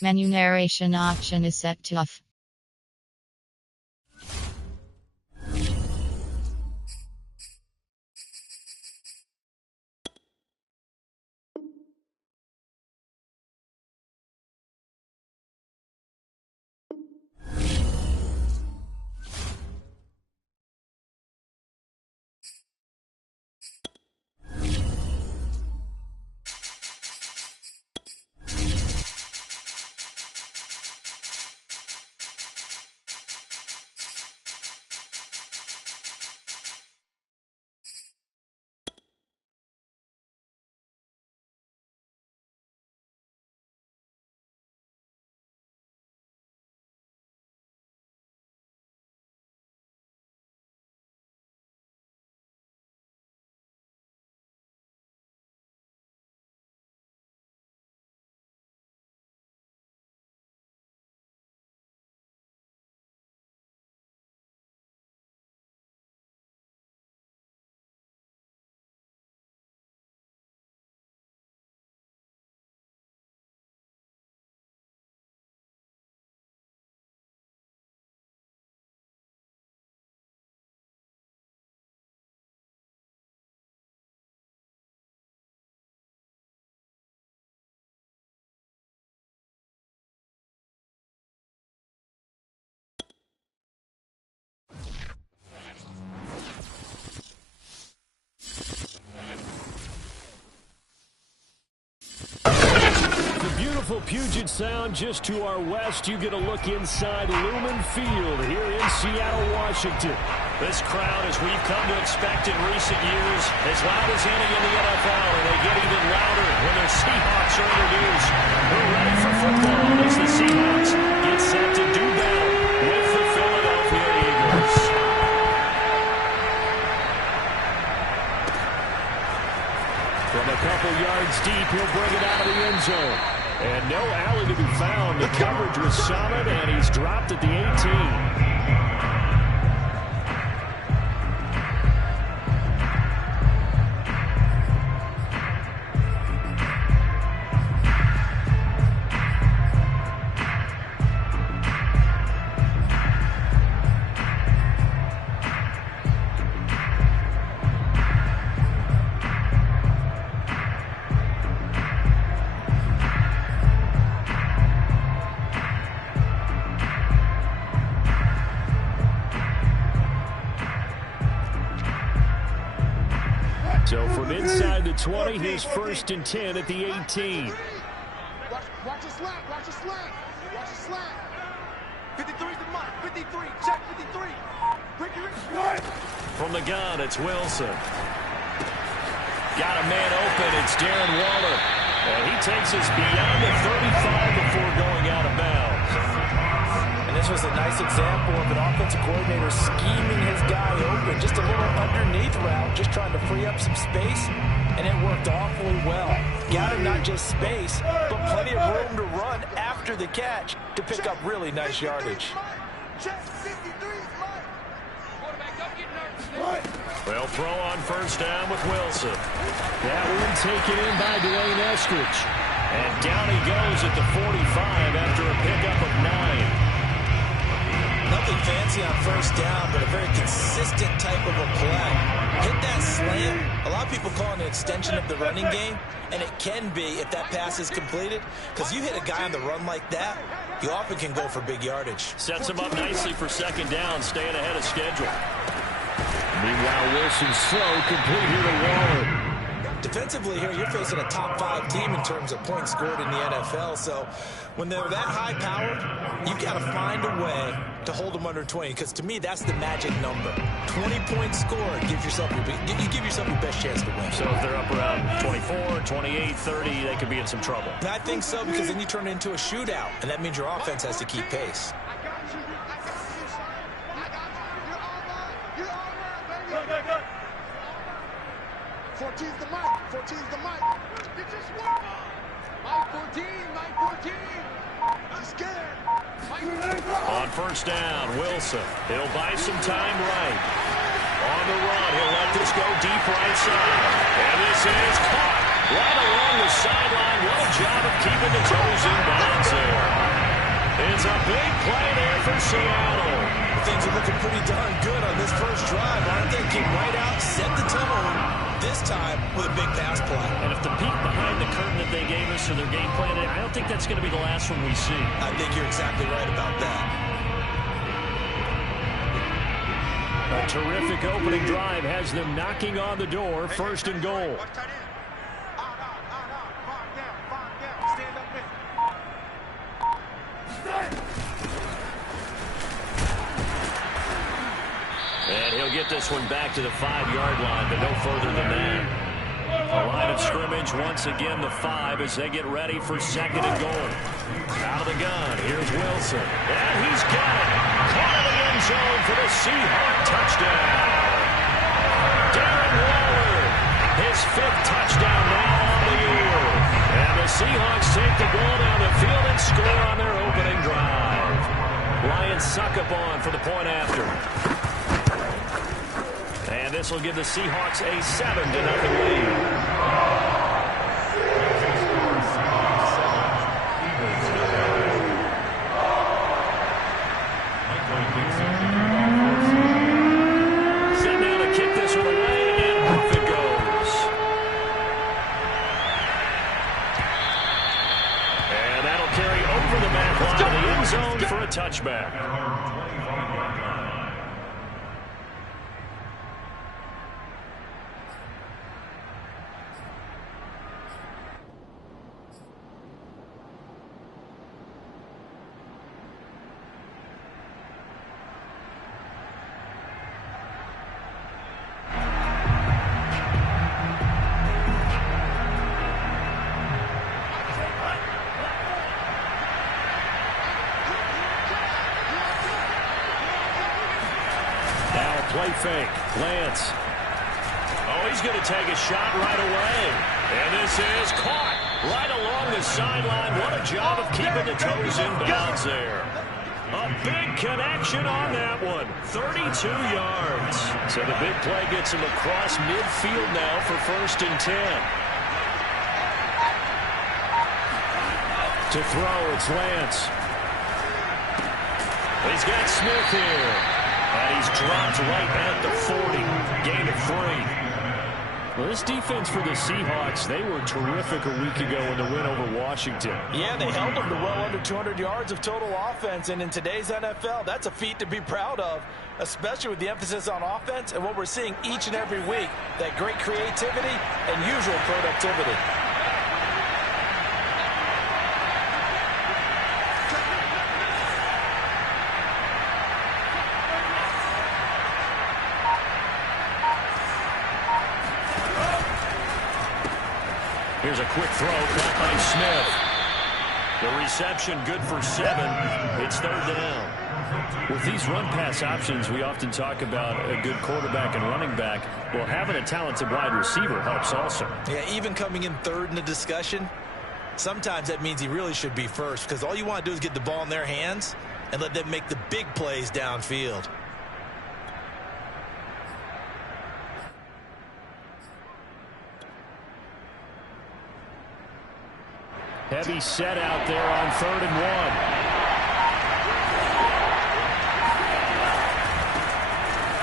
Menu narration option is set to off. Beautiful Puget Sound just to our west. You get a look inside Lumen Field here in Seattle, Washington. This crowd, as we've come to expect in recent years, as loud as any in the NFL, and they get even louder when their Seahawks are introduced. We're ready for football as the Seahawks get set to do battle with the Philadelphia Eagles. From a couple yards deep, he'll bring it out of the end zone. And no alley to be found. The coverage was solid, and he's dropped at the 18. So from inside the 20, here's 1st and 10 at the 18. Watch the slant, watch the slant, watch the slant. 53's the mark, 53, check 53. Ricky. From the gun, it's Wilson. Got a man open, it's Darren Waller. And he takes us beyond the 35 before going out of bounds. And this was a nice example of an offensive coordinator scheming his guy open. Just a little underneath route, just trying to free up some space, and it worked awfully well. Got him not just space, but plenty of room to run after the catch to pick up really nice yardage. Well, throw on 1st down with Wilson. That one taken in by Dwayne Eskridge. And down he goes at the 45 after a pickup of 9. Nothing fancy on 1st down, but a very consistent type of a play. Hit that slant. A lot of people call it an extension of the running game, and it can be if that pass is completed, because you hit a guy on the run like that, you often can go for big yardage. Sets him up nicely for 2nd down, staying ahead of schedule. Meanwhile, Wilson's throw complete here to Waller. Defensively here, you're facing a top 5 team in terms of points scored in the NFL. So when they're that high-powered, you've got to find a way to hold them under 20. Because to me, that's the magic number. 20 points scored gives yourself you give yourself your best chance to win. So if they're up around 24, 28, 30, they could be in some trouble. I think so, because then you turn it into a shootout, and that means your offense has to keep pace. 14's the mic. 14's the mic. Mike 14. Mike 14. I'm scared. On 1st down, Wilson. He'll buy some time right. On the run, he'll let this go deep right side. And this is caught right along the sideline. What a job of keeping the toes in bounds there. It's a big play there for Seattle. Things are looking pretty darn good on this first drive, aren't they? Came right out, set the tone, this time with a big pass play. And if the peek behind the curtain that they gave us or their game plan, I don't think that's going to be the last one we see. I think you're exactly right about that. A terrific opening drive has them knocking on the door, first and goal. Watch tight end. Five down. Stand up mid. And he'll get this one back to the 5-yard line, but no further than that. A line of scrimmage once again, the 5, as they get ready for second and goal. Out of the gun, here's Wilson. And he's got it. Caught in the end zone for the Seahawk touchdown. Darren Waller, his 5th touchdown now on the year. And the Seahawks take the ball down the field and score on their opening drive. Lions suck up on for the point after. And this will give the Seahawks a 7-0 lead. Set now to kick this one away, and off it goes. And that'll carry over the back line of the end zone for a touchback. Play fake. Lance. Oh, he's going to take a shot right away. And this is caught right along the sideline. What a job of keeping the toes in bounds there. A big connection on that one. 32 yards. So the big play gets him across midfield now for first and 10. To throw, it's Lance. He's got Smith here. And he's dropped right at the 40. Gain of 3. Well, this defense for the Seahawks, they were terrific a week ago in the win over Washington. Yeah, they held them to well under 200 yards of total offense. And in today's NFL, that's a feat to be proud of, especially with the emphasis on offense and what we're seeing each and every week, that great creativity and usual productivity. Here's a quick throw caught by Smith. The reception good for 7. It's third down. With these run-pass options, we often talk about a good quarterback and running back. Well, having a talented wide receiver helps also. Yeah, even coming in third in the discussion, sometimes that means he really should be first, because all you want to do is get the ball in their hands and let them make the big plays downfield. Heavy set out there on 3rd and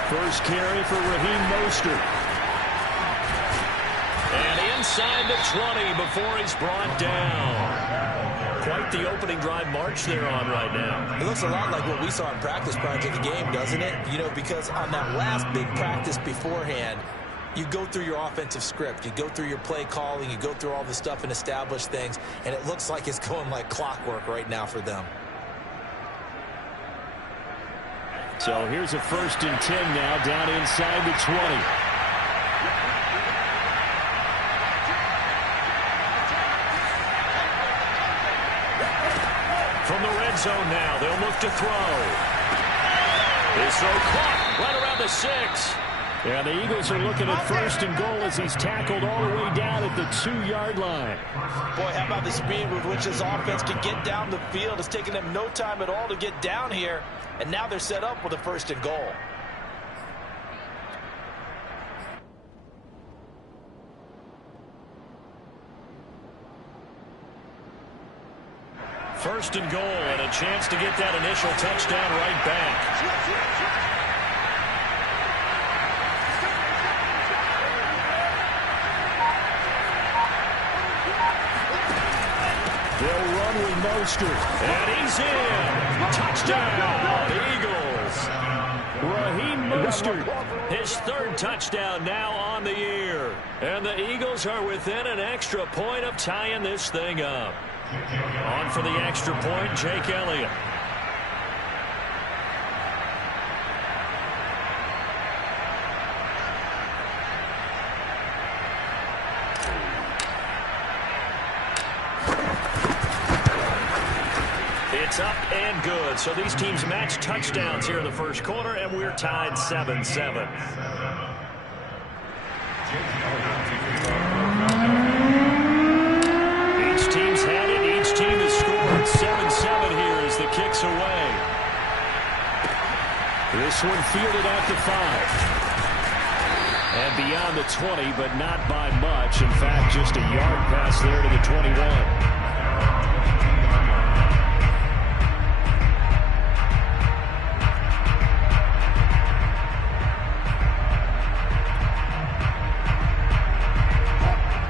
1. First carry for Raheem Mostert. And inside the 20 before he's brought down. Quite the opening drive march they're on right now. It looks a lot like what we saw in practice prior to the game, doesn't it? You know, because on that last big practice beforehand, you go through your offensive script, you go through your play calling, you go through all the stuff and establish things, and it looks like it's going like clockwork right now for them. So here's a 1st and 10 now down inside the 20. From the red zone now, they'll look to throw. This throw caught right around the 6. Yeah, the Eagles are looking at 1st and goal as he's tackled all the way down at the 2-yard line. Boy, how about the speed with which this offense can get down the field? It's taken them no time at all to get down here, and now they're set up with a 1st and goal. First and goal, and a chance to get that initial touchdown right back. They'll run with Mostert, and he's in. Touchdown, Eagles. Raheem Mostert, his third touchdown now on the year. And the Eagles are within an extra point of tying this thing up. On for the extra point, Jake Elliott. It's up and good. So these teams match touchdowns here in the first quarter, and we're tied 7-7. Each team's had it. Each team has scored. 7-7 here as the kick's away. This one fielded at the 5. And beyond the 20, but not by much. In fact, just a yard pass there to the 21.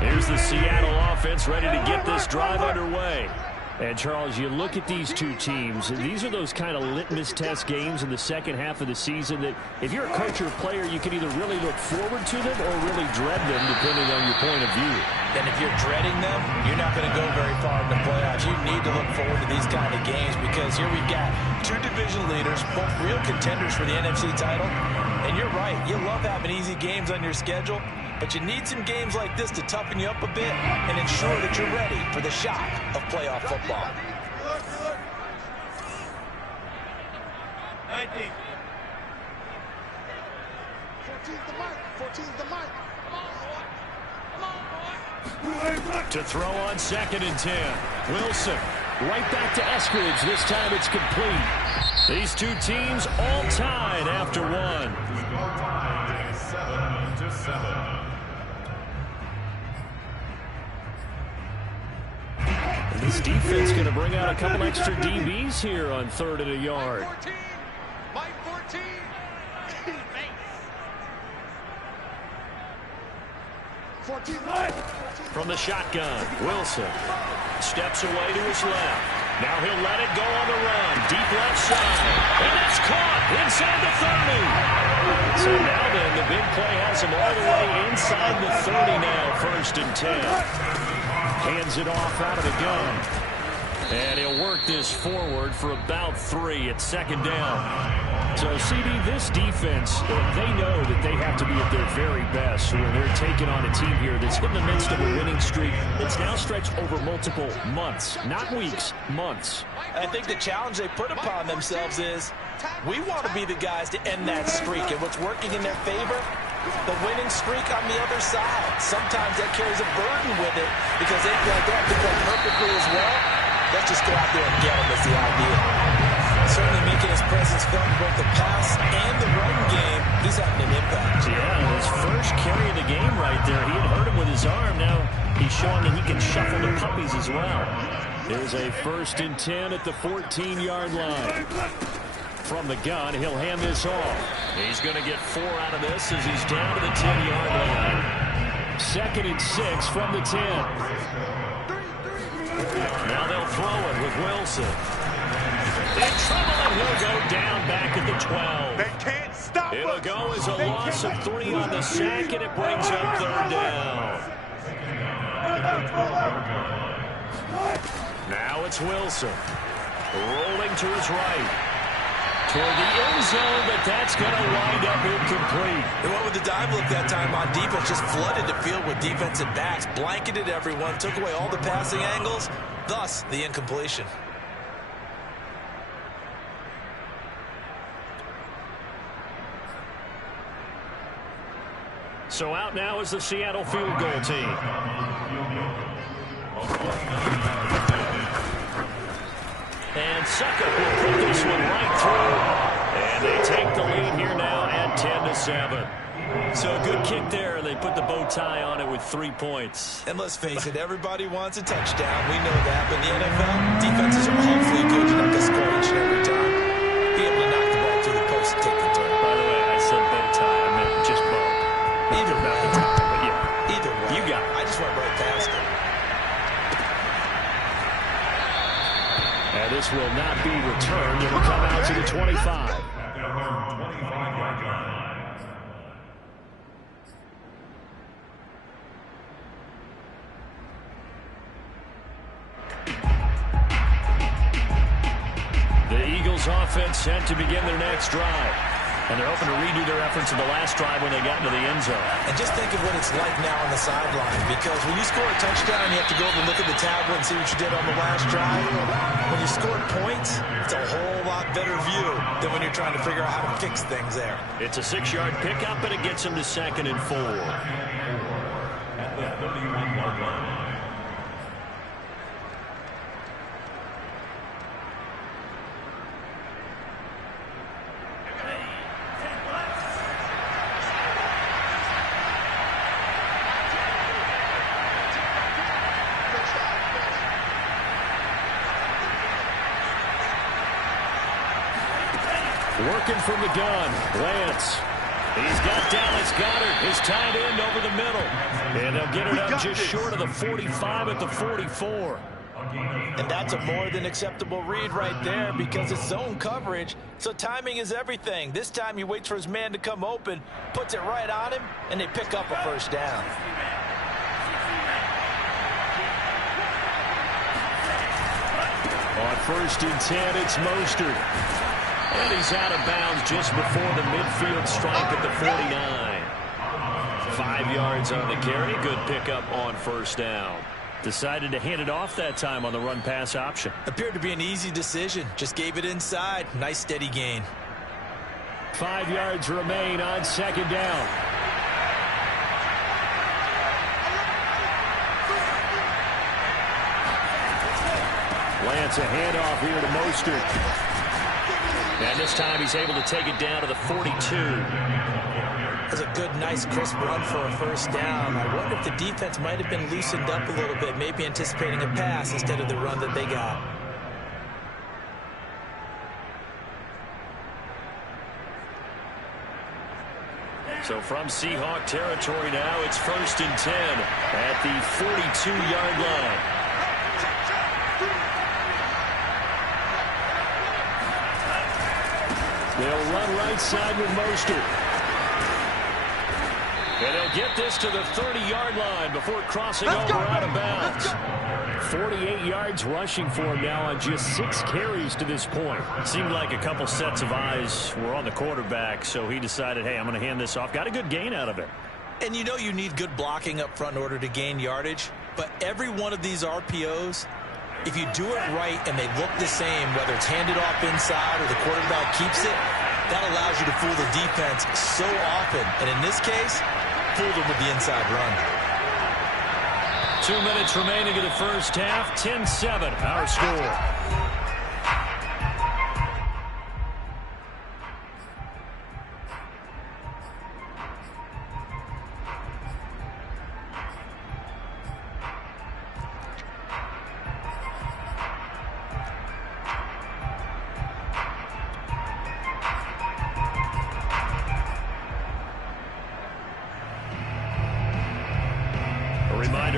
Here's the Seattle offense ready to get this drive underway. And, Charles, you look at these two teams, and these are those kind of litmus test games in the second half of the season that if you're a coach or a player, you can either really look forward to them or really dread them, depending on your point of view. And if you're dreading them, you're not going to go very far in the playoffs. You need to look forward to these kind of games because here we've got two division leaders, both real contenders for the NFC title. And you're right, you love having easy games on your schedule, but you need some games like this to toughen you up a bit and ensure that you're ready for the shock of playoff football. 19. 14's the mic. 14's the mic. To throw on 2nd and 10. Wilson right back to Eskridge. This time it's complete. These two teams all tied after one. 7-7. This defense going to bring out a couple extra DBs here on 3rd and a yard. Mike 14. From the shotgun, Wilson steps away to his left. Now he'll let it go on the run. Deep left side. And it's caught inside the 30. So now then, the big play has him all the way inside the 30 now. 1st and 10. Hands it off out of the gun. And he'll work this forward for about 3 at 2nd down. So, CD, this defense, they know that they have to be at their very best when they're taking on a team here that's in the midst of a winning streak that's now stretched over multiple months, not weeks, months. I think the challenge they put upon themselves is we want to be the guys to end that streak. And what's working in their favor? The winning streak on the other side. Sometimes that carries a burden with it because they feel like they have to play perfectly as well. Let's just go out there and get them is the idea. Certainly making his presence felt in both the pass and the run game. He's having an impact. Yeah, his first carry of the game right there. He had hurt him with his arm. Now he's showing that he can shuffle the puppies as well. There's a 1st and 10 at the 14-yard line. From the gun, he'll hand this off. He's going to get 4 out of this as he's down to the 10-yard line. 2nd and 6 from the 10. Now they'll throw it with Wilson. In trouble, and he'll go down back at the 12. They can't stop us. It'll go as a loss of 3 on the sack, and it brings up 3rd down. Now it's Wilson. Rolling to his right. Toward the end zone, but that's going to wind up incomplete. And what with the dive look that time on defense, just flooded the field with defensive backs, blanketed everyone, took away all the passing angles, thus the incompletion. So out now is the Seattle field goal team. And Suckup will put this one right through. And they take the lead here now at 10-7. So a good kick there. They put the bow tie on it with 3 points. And let's face it, everybody wants a touchdown. We know that. But in the NFL, defenses are And this will not be returned. It will come out to the 25. The Eagles offense set to begin their next drive. And they're hoping to redo their efforts in the last drive when they got into the end zone. And just think of what it's like now on the sideline, because when you score a touchdown, you have to go over and look at the tablet and see what you did on the last drive. When you score points, it's a whole lot better view than when you're trying to figure out how to fix things there. It's a 6-yard pickup, and it gets them to 2nd and 4. At the 31-yard line. Working from the gun, Lance. He's got Dallas Goedert, his tight end, over the middle. And they'll get it up just short of the 45 at the 44. And that's a more than acceptable read right there, because it's zone coverage, so timing is everything. This time he waits for his man to come open, puts it right on him, and they pick up a first down. On 1st and 10, it's Mostert. And he's out of bounds just before the midfield strike at the 49. 5 yards on the carry. Good pickup on 1st down. Decided to hand it off that time on the run-pass option. Appeared to be an easy decision. Just gave it inside. Nice steady gain. 5 yards remain on 2nd down. Lance, a handoff here to Mostert. And this time he's able to take it down to the 42. That's a good, nice, crisp run for a first down. I wonder if the defense might have been loosened up a little bit, maybe anticipating a pass instead of the run that they got. So from Seahawk territory now, it's 1st and 10 at the 42-yard line. They'll run right side with Mostert. And they'll get this to the 30-yard line before crossing over out of bounds. 48 yards rushing for him now on just 6 carries to this point. Seemed like a couple sets of eyes were on the quarterback, so he decided, hey, I'm going to hand this off. Got a good gain out of it. And you know you need good blocking up front in order to gain yardage, but every one of these RPOs, if you do it right and they look the same, whether it's handed off inside or the quarterback keeps it, that allows you to fool the defense so often. And in this case, fooled them with the inside run. 2 minutes remaining in the first half. 10-7, our score.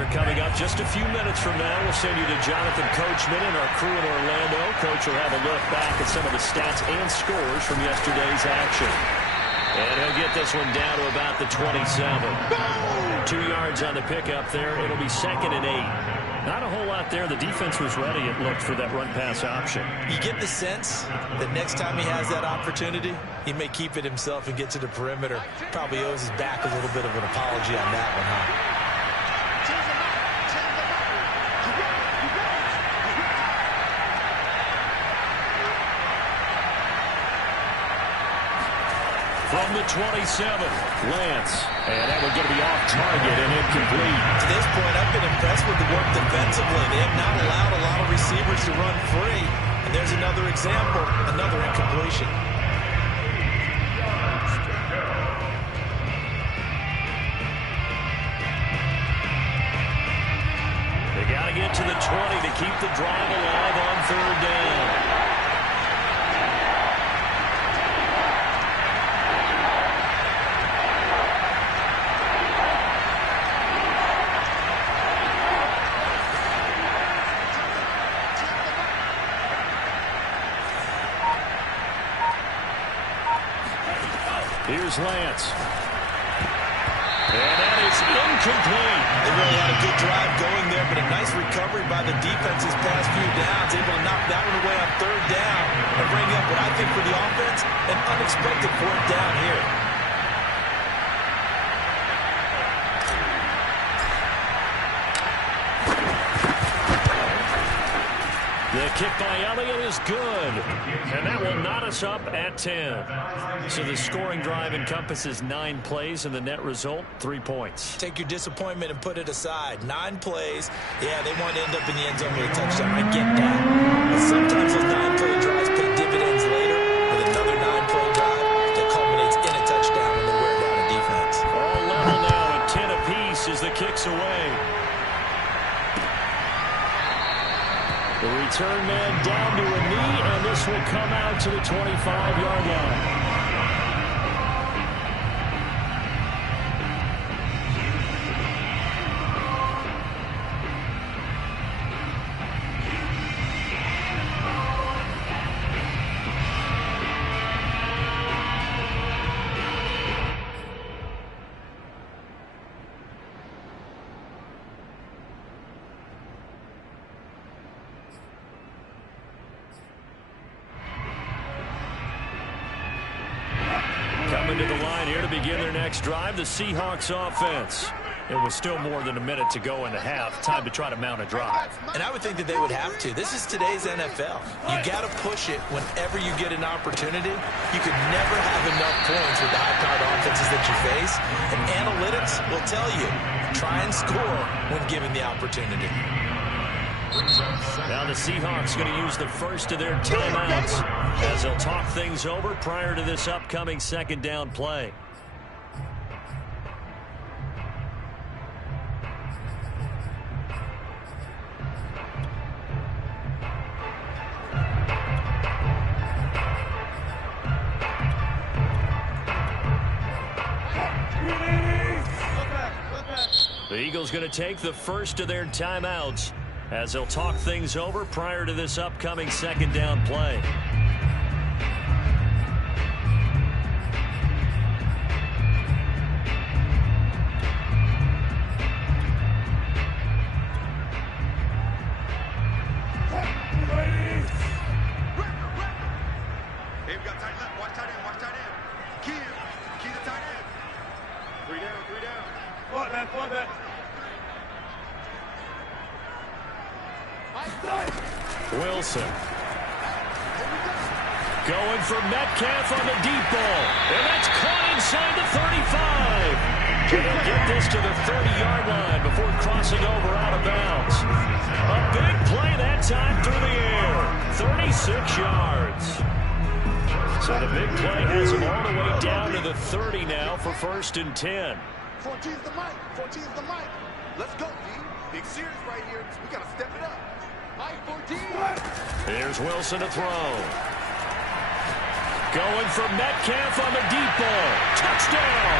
Coming up just a few minutes from now, we'll send you to Jonathan Coachman and our crew in Orlando. Coach will have a look back at some of the stats and scores from yesterday's action. And he'll get this one down to about the 27. 2 yards on the pickup there. It'll be 2nd and 8. Not a whole lot there. The defense was ready, it looked, for that run-pass option. You get the sense that next time he has that opportunity, he may keep it himself and get to the perimeter. Probably owes his back a little bit of an apology on that one, huh? From the 27, Lance. And that one going to be off target and incomplete. To this point, I've been impressed with the work defensively. They have not allowed a lot of receivers to run free. And there's another example, another incompletion. They got to get to the 20 to keep the drive alive on 3rd down. Here's Lance. And that is incomplete. They really had a good drive going there, but a nice recovery by the defense these past few downs, able to knock that one away on third down and bring up what I think for the offense, an unexpected fourth down here. The kick by Elliott is good. And that will knot us up at 10. So the scoring drive encompasses 9 plays, and the net result, 3 points. Take your disappointment and put it aside. 9 plays. Yeah, they want to end up in the end zone with a touchdown. I get that. But sometimes those 9-play drives pay dividends later with another 9-play drive that culminates in a touchdown when they wear down a defense. All level now at 10 apiece as the kick's away. The return man down to a knee, and this will come out to the 25-yard line. Coming to the line here to begin their next drive, the Seahawks offense. It was still more than a minute to go in the half. Time to try to mount a drive. And I would think that they would have to. This is today's NFL. You got to push it whenever you get an opportunity. You could never have enough points with the high-powered offenses that you face. And analytics will tell you, try and score when given the opportunity. Now the Seahawks going to use the first of their timeouts as they'll talk things over prior to this upcoming second down play. The Eagles going to take the first of their timeouts as they'll talk things over prior to this upcoming second down play. Hey, we got tight left. Watch tight end. Watch tight end. Key to tight end. 3 down. 3 down. Fall back. Wilson. Going for Metcalf on the deep ball. And that's caught inside the 35. He'll get this to the 30-yard line before crossing over out of bounds. A big play that time through the air. 36 yards. So the big play has him all the way down to the 30 now for 1st and 10. 14's the mic. 14's the mic. Let's go, D. Big series right here. We got to step it up. Mike 14. Here's Wilson to throw. Going for Metcalf on the deep ball. Touchdown!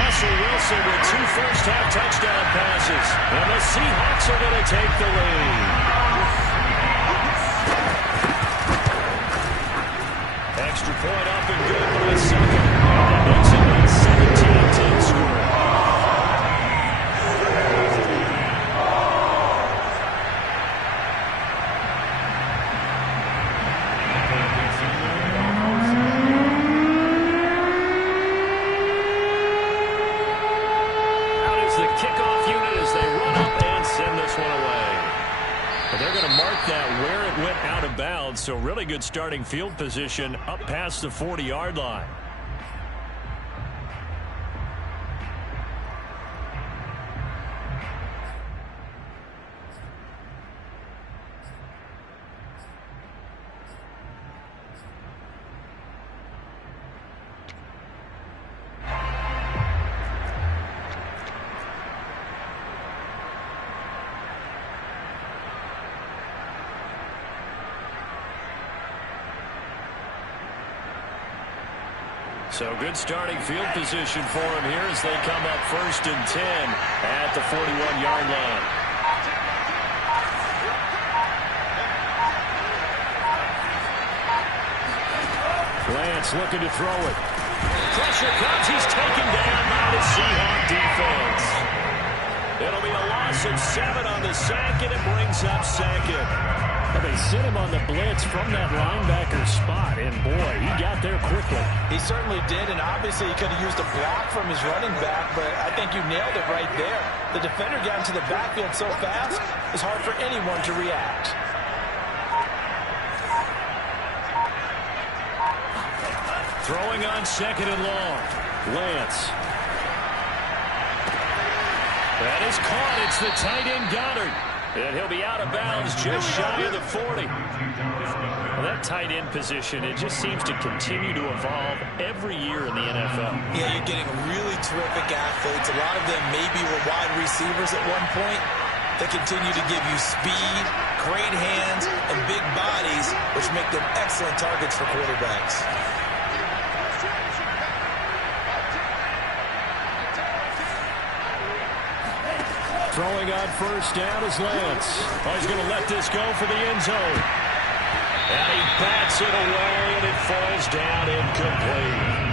Russell Wilson with 2 first-half touchdown passes. And the Seahawks are going to take the lead. Extra point up and good by a second. And that makes it a 17-10 score. Kickoff unit as they run up and send this one away. But they're going to mark that where it went out of bounds, so really good starting field position up past the 40-yard line. So good starting field position for him here as they come up 1st and 10 at the 41-yard line. Lance looking to throw it. Pressure comes. He's taken down by the Seahawk defense. It'll be a loss of 7 on the sack, and it brings up second. Well, they sent him on the blitz from that linebacker spot, and boy, he got there quickly. He certainly did, and obviously he could have used a block from his running back, but I think you nailed it right there. The defender got into the backfield so fast, it's hard for anyone to react. Throwing on 2nd and long. Lance. That is caught. It's the tight end Goddard. And he'll be out of bounds just shy of the 40. Well, that tight end position, it just seems to continue to evolve every year in the NFL. Yeah, you're getting really terrific athletes. A lot of them maybe were wide receivers at one point. They continue to give you speed, great hands, and big bodies, which make them excellent targets for quarterbacks. Throwing on 1st down is Lance. Oh, he's going to let this go for the end zone. And he bats it away, and it falls down incomplete.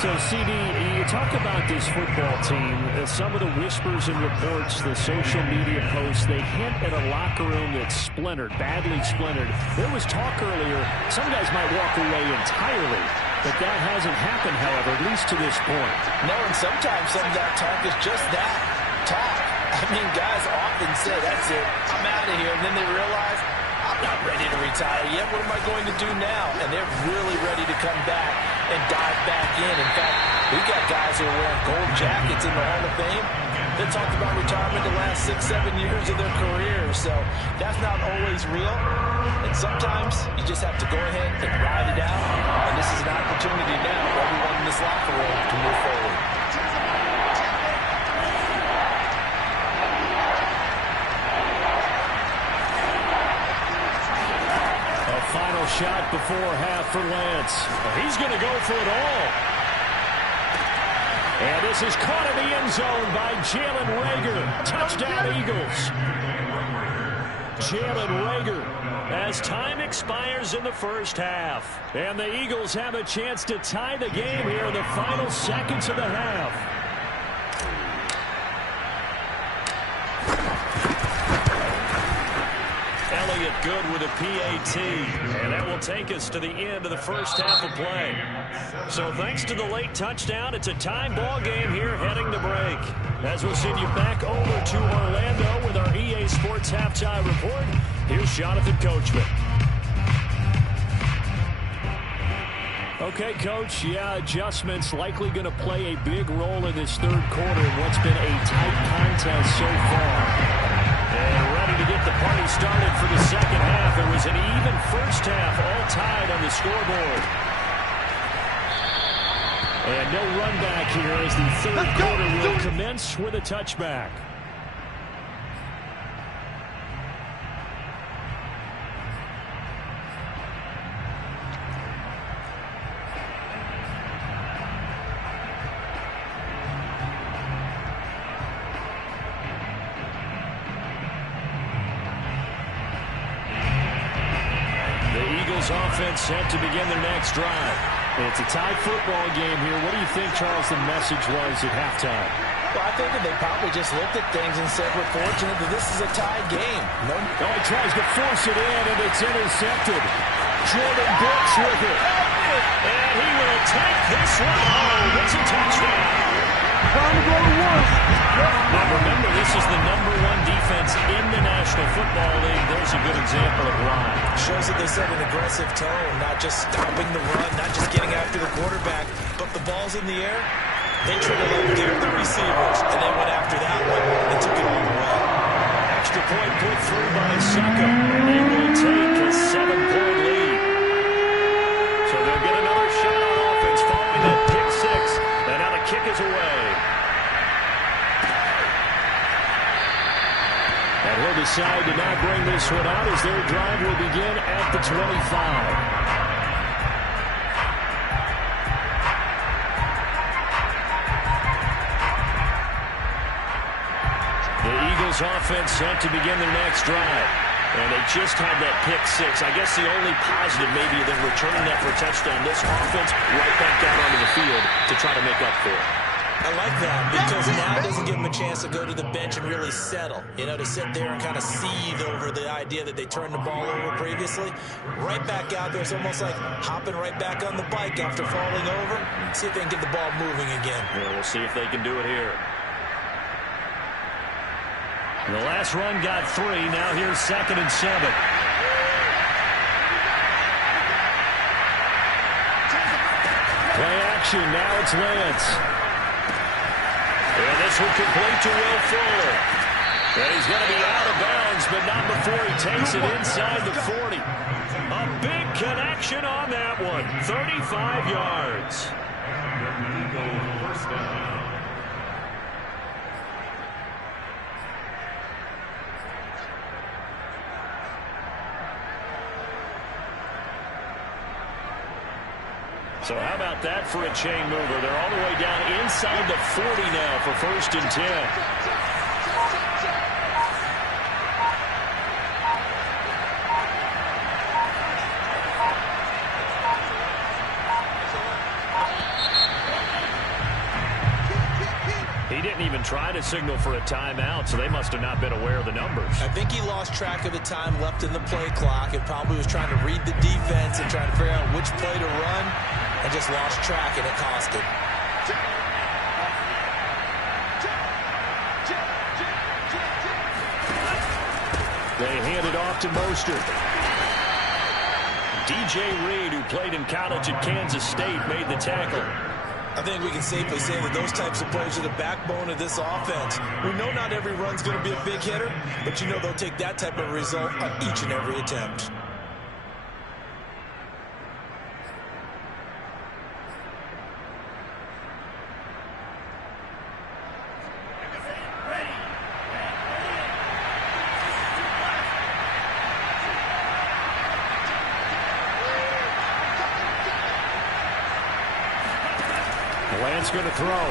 So, CD, you talk about this football team, some of the whispers and reports, the social media posts, they hint at a locker room that's splintered, badly splintered. There was talk earlier, some guys might walk away entirely, but that hasn't happened, however, at least to this point. No, and sometimes some of that talk is just that, talk. I mean, guys often say, that's it, I'm out of here, and then they realize, I'm not ready to retire yet. What am I going to do now? And they're really ready to come back and dive back in. In fact, we've got guys who are wearing gold jackets in the Hall of Fame that talked about retirement the last 6, 7 years of their careers. So that's not always real. And sometimes you just have to go ahead and ride it out. And this is an opportunity now for everyone in this locker room to move forward. Final shot before half for Lance. He's going to go for it all. And this is caught in the end zone by Jalen Reagor. Touchdown, Eagles. Jalen Reagor as time expires in the 1st half. And the Eagles have a chance to tie the game here in the final seconds of the half. Good with a PAT, and that will take us to the end of the 1st half of play. So thanks to the late touchdown, it's a tie ball game here heading to break. As we'll send you back over to Orlando with our EA Sports Halftime Report, here's Jonathan Coachman. Okay, Coach, adjustments likely going to play a big role in this 3rd quarter in what's been a tight contest so far. And ready to get the party started for the 2nd half. It was an even 1st half, all tied on the scoreboard. And no run back here as the 3rd quarter will commence with a touchback. Offense set to begin their next drive. It's a tied football game here. What do you think, Charles, the message was at halftime? Well, I think that they probably just looked at things and said, we're fortunate that this is a tied game. No. Oh, he tries to force it in, and it's intercepted. Jordan Brooks with it. And he will take this one home. It's a touchdown. Now, remember, this is the #1 defense in the National Football League. There's a good example of why. Shows that they set an aggressive tone, not just stopping the run, not just getting after the quarterback, but the ball's in the air. They tried to give the receivers, and they went after that one and took it all the way. Extra point put through by Succo, and they will take a 7-point lead. So they'll get another shot on offense following that pick 6, and now the kick is away. And he'll decide to not bring this one out as their drive will begin at the 25. The Eagles offense set to begin their next drive. And they just had that pick six. I guess the only positive maybe than returning that for a touchdown. This offense right back out onto the field to try to make up for it. I like that because now it doesn't give them a chance to go to the bench and really settle. You know, to sit there and kind of seethe over the idea that they turned the ball over previously. Right back out there. It's almost like hopping right back on the bike after falling over. See if they can get the ball moving again. Yeah, we'll see if they can do it here. The last run got 3. Now here's 2nd and 7. Play action. Now it's Lance. And this one complete to Will Fuller. And he's going to be out of bounds, but not before he takes it inside the 40. A big connection on that one. 35 yards. First down. So how about that for a chain mover? They're all the way down inside the 40 now for 1st and 10. He didn't even try to signal for a timeout, so they must have not been aware of the numbers. I think he lost track of the time left in the play clock and probably was trying to read the defense and trying to figure out which play to run. And just lost track, and it cost him. They hand it off to Mostert. DJ Reed, who played in college at Kansas State, made the tackle. I think we can safely say that those types of plays are the backbone of this offense. We know not every run's going to be a big hitter, but you know they'll take that type of result on each and every attempt. Lance going to throw.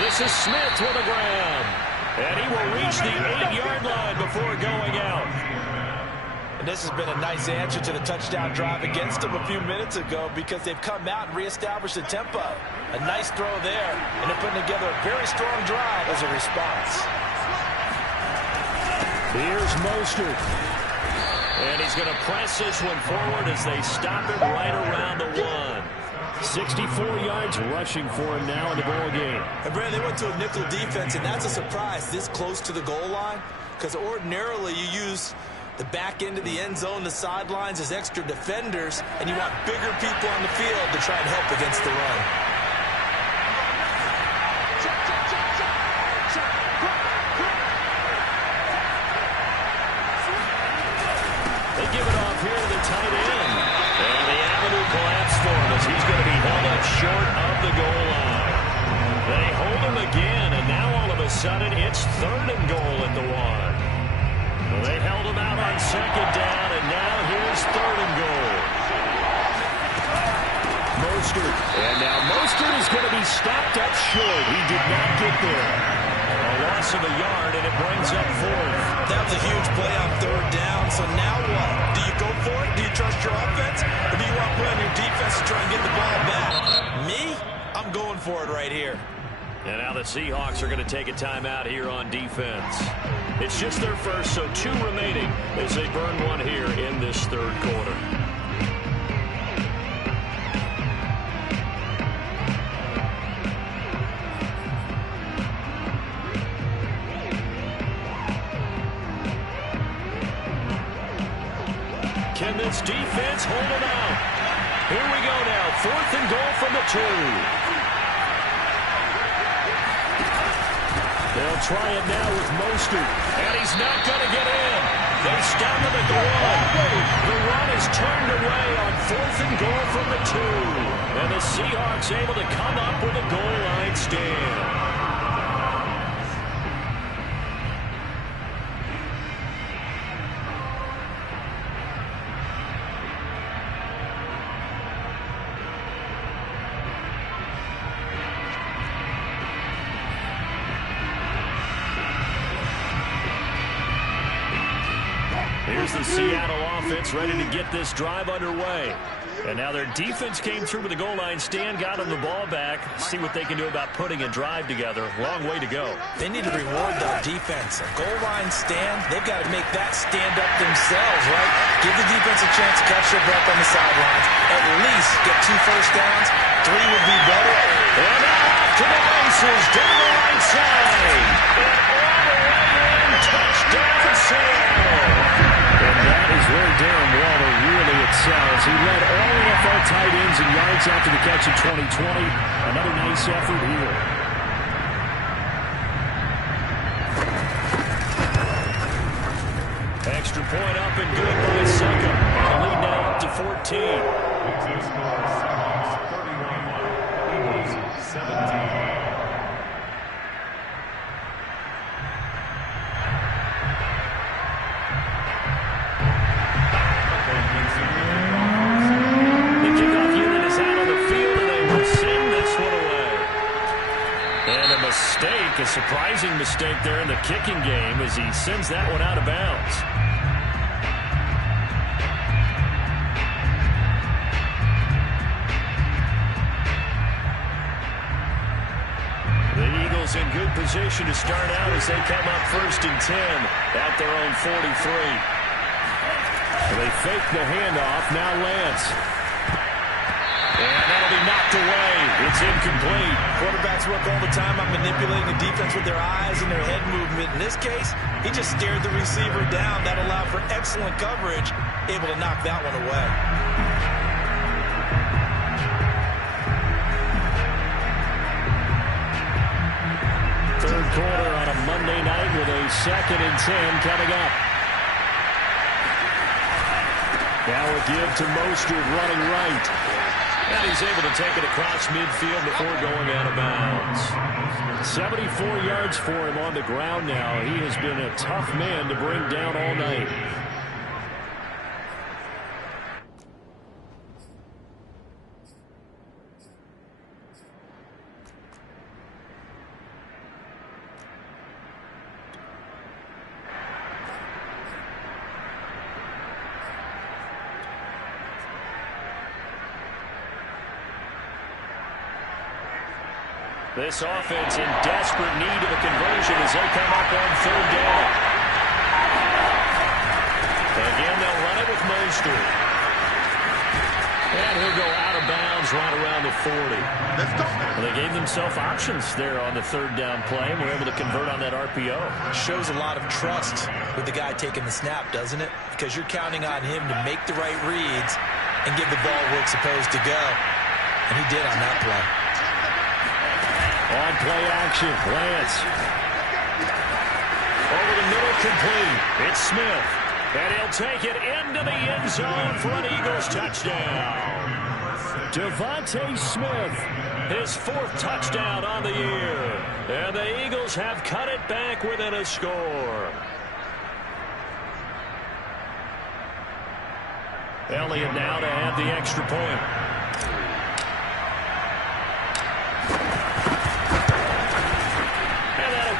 This is Smith with a grab. And he will reach the 8-yard line before going out. And this has been a nice answer to the touchdown drive against them a few minutes ago because they've come out and reestablished the tempo. A nice throw there, and they're putting together a very strong drive as a response. Here's Mostert. And he's going to press this one forward as they stop it right around the 1. 64 yards rushing for him now in the ball game. And Brad, they went to a nickel defense, and that's a surprise this close to the goal line because ordinarily you use the back end of the end zone, the sidelines as extra defenders, and you want bigger people on the field to try and help against the run. They give it off here to the tight end. And the avenue collapsed for him as he's going to be held up short of the goal line. They hold him again, and now all of a sudden it's 3rd and goal at the 1. Well, they held him out on 2nd down, and now here's 3rd and goal. Mostert. And now Mostert is going to be stopped up short. He did not get there. A loss of a yard, and it brings up 4th. That was a huge play on 3rd down, so now what? Do you go for it? Do you trust your offense? Or do you want to play on your defense to try and get the ball back? Me? I'm going for it right here. And now the Seahawks are going to take a timeout here on defense. It's just their first, so 2 remaining as they burn one here in this 3rd quarter. Can this defense hold it out? Here we go now. 4th and goal from the 2. They'll try it now with Mostert. And he's not going to get in. They stop him at the 1. The run is turned away on 4th and goal from the 2. And the Seahawks able to come up with a goal line stand. Here's the Seattle offense ready to get this drive underway. And now their defense came through with the goal line stand, got them the ball back. See what they can do about putting a drive together. Long way to go. They need to reward their defense. A goal line stand, they've got to make that stand up themselves, right? Give the defense a chance to catch their breath on the sidelines. At least get 2 first downs. 3 would be better. And now off to the races, down the right side. And all the way in, touchdown Seattle. And that is where Darren Waller really excels. He led all NFL tight ends in yards after the catch in 2020. Another nice effort here. Extra point up and good by Suckham. The lead now up to 14. A surprising mistake there in the kicking game as he sends that one out of bounds. The Eagles in good position to start out as they come up 1st and 10 at their own 43. They fake the handoff. Now Lance. And that'll be knocked away. It's incomplete. Quarterbacks work all the time on manipulating the defense with their eyes and their head movement. In this case, he just stared the receiver down. That allowed for excellent coverage, able to knock that one away. Third quarter on a Monday night with a 2nd and 10 coming up. Now a give to Mostert running right. And he's able to take it across midfield before going out of bounds. 74 yards for him on the ground now. He has been a tough man to bring down all night. This offense in desperate need of a conversion as they come up on 3rd down. Again, they'll run it with Mostert. And he'll go out of bounds right around the 40. Well, they gave themselves options there on the 3rd down play and were able to convert on that RPO. Shows a lot of trust with the guy taking the snap, doesn't it? Because you're counting on him to make the right reads and give the ball where it's supposed to go. And he did on that play. On play action, Lance. Over the middle, complete. It's Smith. And he'll take it into the end zone for an Eagles touchdown. Devontae Smith, his 4th touchdown on the year. And the Eagles have cut it back within a score. Elliott now to add the extra point.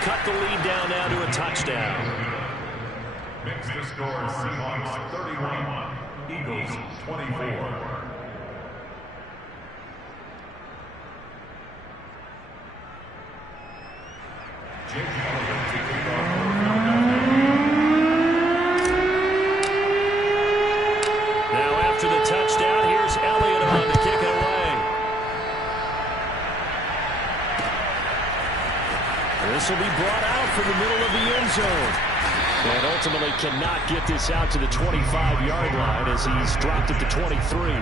Cut the lead down now to a touchdown. Makes the score Seahawks 31, Eagles 24. Now after the touchdown, here's Elliott on to kick it away. This will be brought out from the middle of the end zone. And ultimately cannot get this out to the 25-yard line as he's dropped at the 23.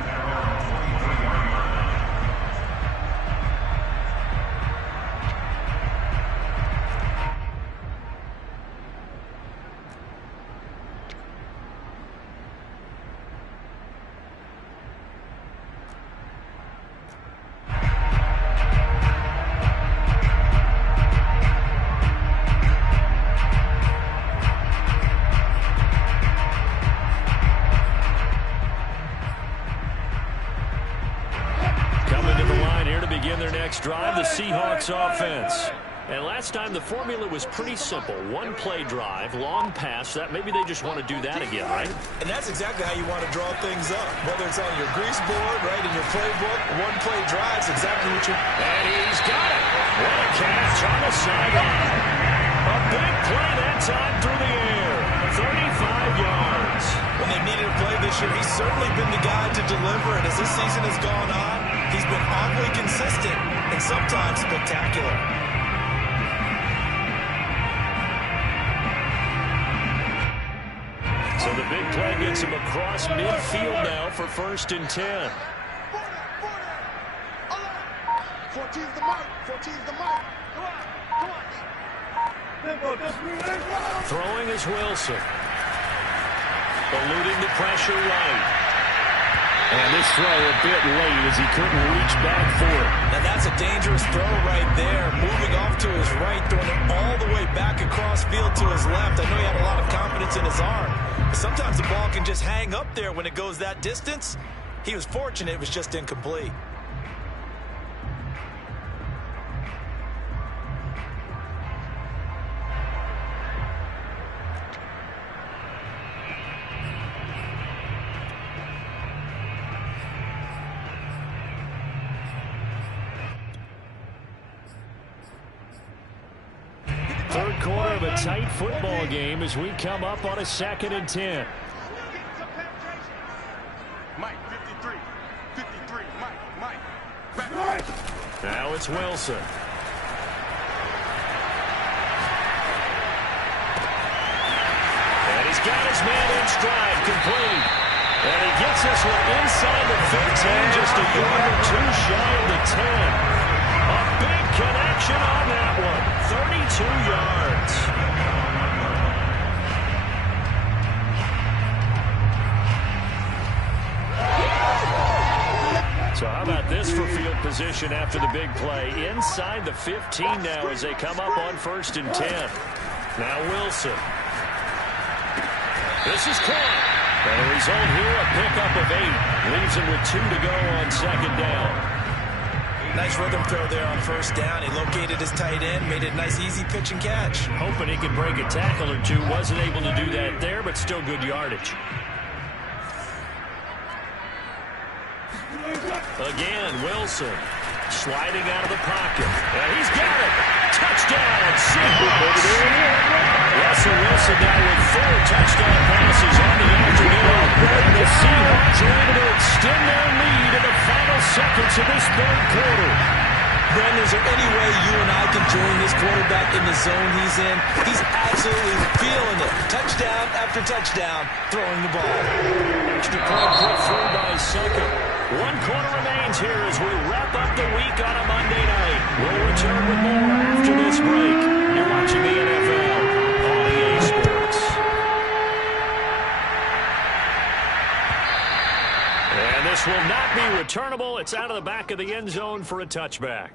Drive the Seahawks offense. And last time the formula was pretty simple. One play drive, long pass. That maybe they just want to do that again, right? And that's exactly how you want to draw things up. Whether it's on your grease board, right, in your playbook, one play drive's exactly what you're... And he's got it. What a catch on the sideline. A big play that time through the air. 35 yards. When they needed a play this year, he's certainly been the guy to deliver it. As this season has gone on, he's been awfully consistent and sometimes spectacular. So the big play gets him across midfield now for 1st and 10. 14's the mark. 14's the mark. Come on. Throwing is Wilson. Eluding the pressure right. And this throw a bit late as he couldn't reach back for it. And that's a dangerous throw right there. Moving off to his right, throwing it all the way back across field to his left. I know he had a lot of confidence in his arm. But sometimes the ball can just hang up there when it goes that distance. He was fortunate it was just incomplete. Third quarter of a tight football game as we come up on a 2nd and 10. Mike, 53. 53. Mike. Now it's Wilson. And he's got his man in stride, complete. And he gets this one inside the 15, just a yard or two shy of the 10. A big connection on that one. 32 yards. So how about this for field position after the big play? Inside the 15 now as they come up on 1st and 10. Now Wilson. This is caught. And the result here, a pickup of 8. Leaves him with 2 to go on 2nd down. Nice rhythm throw there on 1st down. He located his tight end, made it a nice easy pitch and catch. Hoping he could break a tackle or two. Wasn't able to do that there, but still good yardage. Again, Wilson sliding out of the pocket. And he's got it. Touchdown, Seahawks. Russell Wilson now with 4 touchdown passes on the afternoon. And the Seahawks are able to extend their lead in the final seconds of this 3rd quarter. Brandon, is there any way you and I can join this quarterback in the zone he's in? He's absolutely feeling it. Touchdown after touchdown, throwing the ball. Extra point put through by Sucker. 1 quarter remains here as we wrap up the week on a Monday night. We'll return with more after this break. You're watching the NFL on EA Sports. And this will not be returnable. It's out of the back of the end zone for a touchback.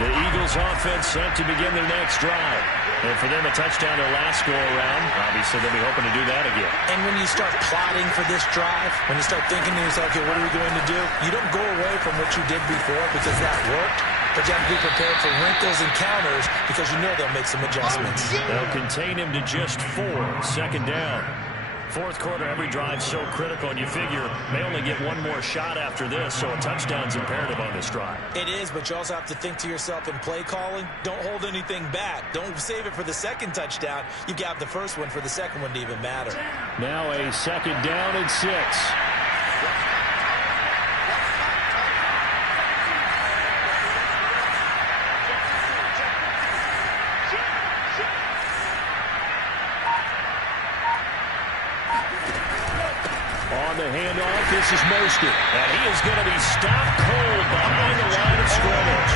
The Eagles offense set to begin their next drive. And for them, a touchdown their last go-around. Obviously, they'll be hoping to do that again. And when you start plotting for this drive, when you start thinking to yourself, okay, what are we going to do? You don't go away from what you did before because that worked. But you have to be prepared for wrinkles and counters because you know they'll make some adjustments. They'll contain him to just 4. 2nd down. 4th quarter, every drive so critical, and you figure they only get 1 more shot after this, so a touchdown's imperative on this drive. It is, but you also have to think to yourself in play calling, don't hold anything back. Don't save it for the 2nd touchdown. You got the 1st one for the 2nd one to even matter. Now a 2nd down and 6. On the handoff, this is Mostert. And he is going to be stopped cold behind the line of scrimmage.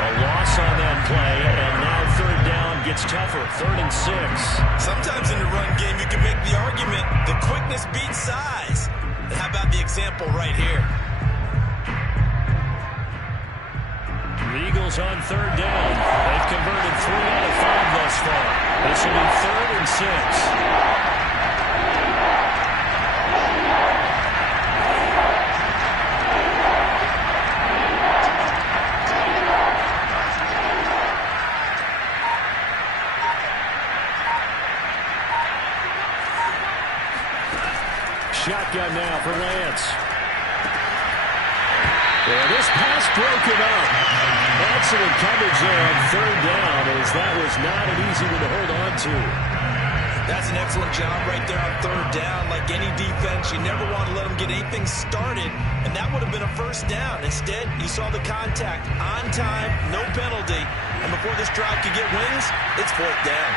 A loss on that play, and now 3rd down gets tougher. 3rd and 6. Sometimes in the run game, you can make the argument the quickness beats size. And how about the example right here? Eagles on third down. They've converted 3 out of 5 thus far. This will be 3rd and 6. Shotgun now for Lance. Yeah, this pass broken up. Excellent coverage there on third down, as that was not an easy one to hold on to. That's an excellent job right there on third down. Like any defense, you never want to let them get anything started, and that would have been a first down. Instead, you saw the contact on time, no penalty, and before this drive could get wings, it's 4th down.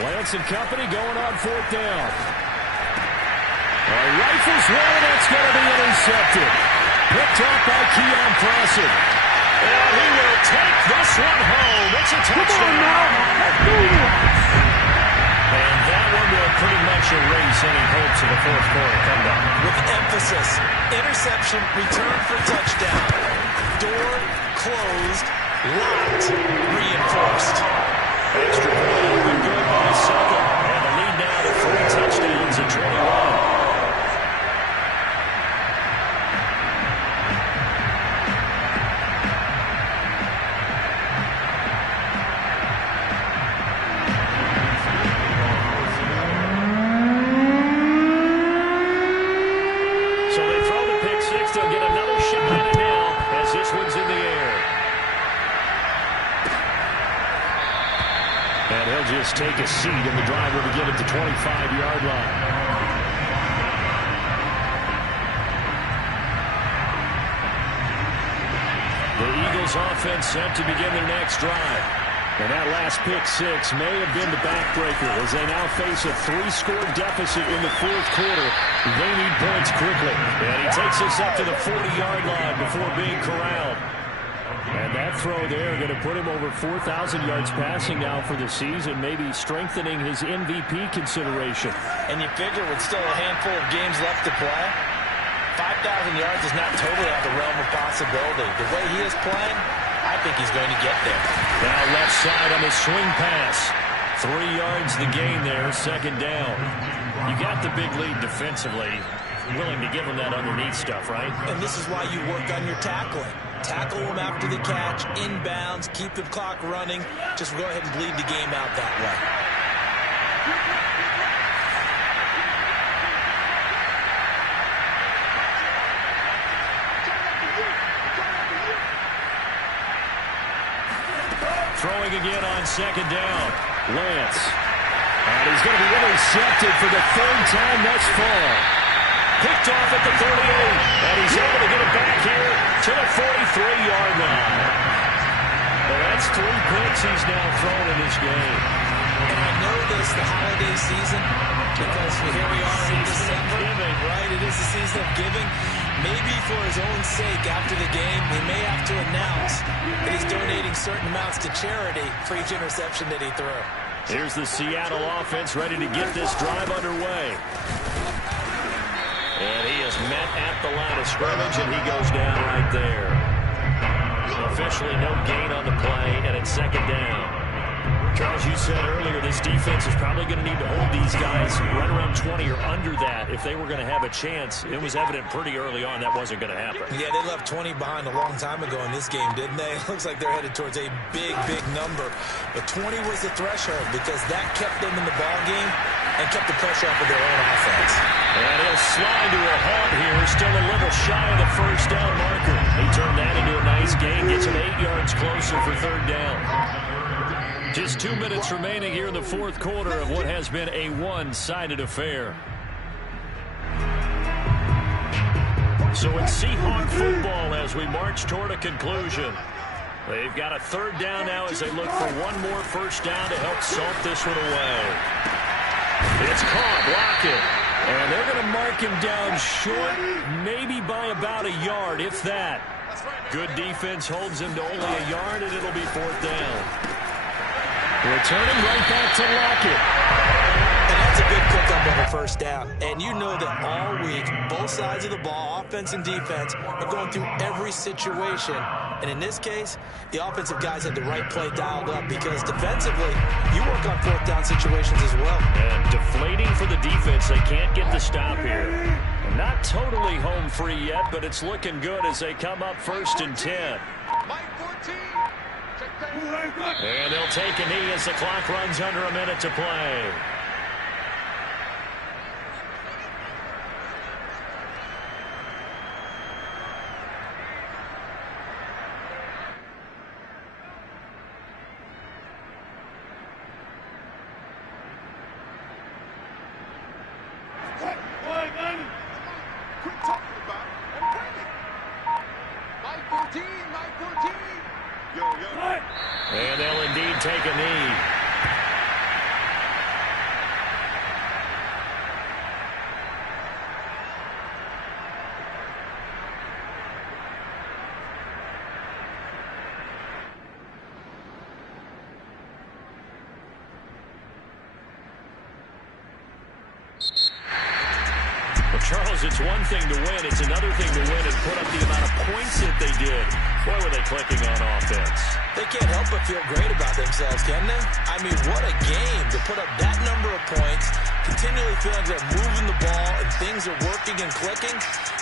Lance and company going on 4th down. Rifles one, that's going to be intercepted. Picked off by Keon Prosser. And he will take this one home. It's a touchdown. And that one will pretty much erase any hopes of a fourth quarter comeback. With emphasis, interception, return for touchdown. Door closed, locked, reinforced. Extra point up and good by the second. And the lead now to 3 touchdowns at 21. So they throw the pick six. They'll get another shot at it now as this one's in the air. And he'll just take a seat, and the driver to get it to 25-yard line. The Eagles offense set to begin their next drive. And that last pick six may have been the backbreaker as they now face a 3-score deficit in the fourth quarter. They need points quickly. And he takes us up to the 40-yard line before being corralled. And that throw there going to put him over 4,000 yards passing now for the season, maybe strengthening his MVP consideration. And you figure with still a handful of games left to play, 5,000 yards is not totally out the realm of possibility. The way he is playing, I think he's going to get there. Now left side on the swing pass. 3 yards the gain there, 2nd down. You got the big lead defensively. Willing to give him that underneath stuff, right? And this is why you work on your tackling. Tackle him after the catch, inbounds, keep the clock running. Just go ahead and bleed the game out that way. Throwing again on 2nd down. Lance. And he's going to be intercepted for the 3rd time thus far. Picked off at the 38, and he's able to get it back here to the 43-yard line. Well, that's 3 picks he's now thrown in this game. And I know this, the holiday season, because here we are in December, right? It is the season of giving. Maybe for his own sake, after the game, he may have to announce that he's donating certain amounts to charity for each interception that he threw. Here's the Seattle offense ready to get this drive underway. And he is met at the line of scrimmage, and he goes down right there. Officially no gain on the play, and it's 2nd down. Charles, you said earlier this defense is probably going to need to hold these guys right around 20 or under that if they were going to have a chance. It was evident pretty early on that wasn't going to happen. Yeah, they left 20 behind a long time ago in this game, didn't they? It looks like they're headed towards a big, big number. But 20 was the threshold because that kept them in the ball game and kept the pressure off of their own offense. And he'll slide to a halt here, still a little shy of the 1st down marker. He turned that into a nice gain, gets him 8 yards closer for 3rd down. Just 2 minutes remaining here in the 4th quarter of what has been a one-sided affair. So it's Seahawk football as we march toward a conclusion. They've got a 3rd down now as they look for one more 1st down to help salt this one away. It's caught, block it. And they're going to mark him down short, maybe by about a yard, if that. Good defense holds him to only a yard, and it'll be 4th down. Returning right back to Lockett. And that's a good pickup of a first down. And you know that all week, both sides of the ball, offense and defense, are going through every situation. And in this case, the offensive guys had the right play dialed up because defensively, you work on fourth down situations as well. And deflating for the defense. They can't get the stop here. Not totally home free yet, but it's looking good as they come up 1st and 10. And they'll take a knee as the clock runs under a minute to play. Quit talking about it and bring it. Mike 14, Mike 14. Yo. And they'll indeed take a knee. Charles, it's one thing to win. It's another thing to win and put up the amount of points that they did. Boy, were they clicking on offense. They can't help but feel great about themselves, can they? I mean, what a game to put up that number of points, continually feeling they're moving the ball and things are working and clicking.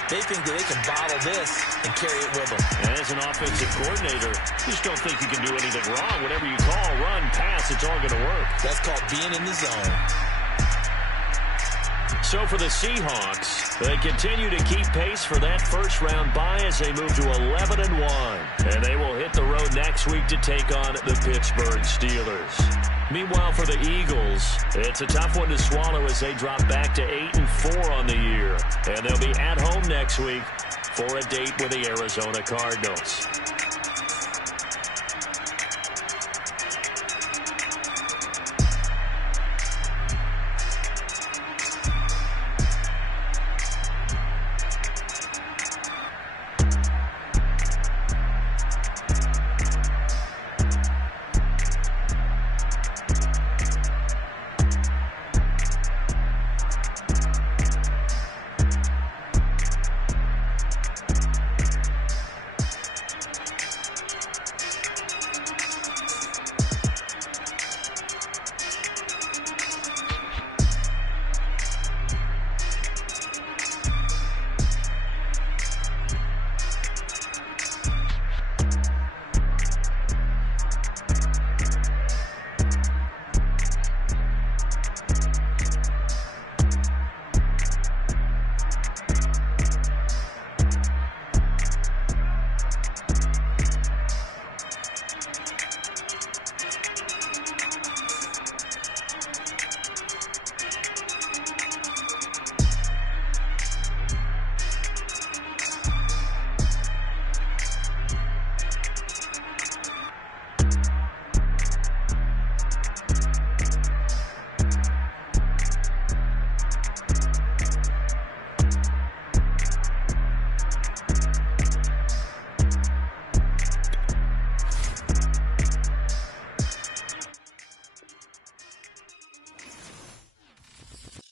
They think that they can bottle this and carry it with them. And as an offensive coordinator, you just don't think you can do anything wrong. Whatever you call, run, pass, it's all going to work. That's called being in the zone. So for the Seahawks, they continue to keep pace for that first-round bye as they move to 11-1. And they will hit the road next week to take on the Pittsburgh Steelers. Meanwhile, for the Eagles, it's a tough one to swallow as they drop back to 8-4 on the year. And they'll be at home next week for a date with the Arizona Cardinals.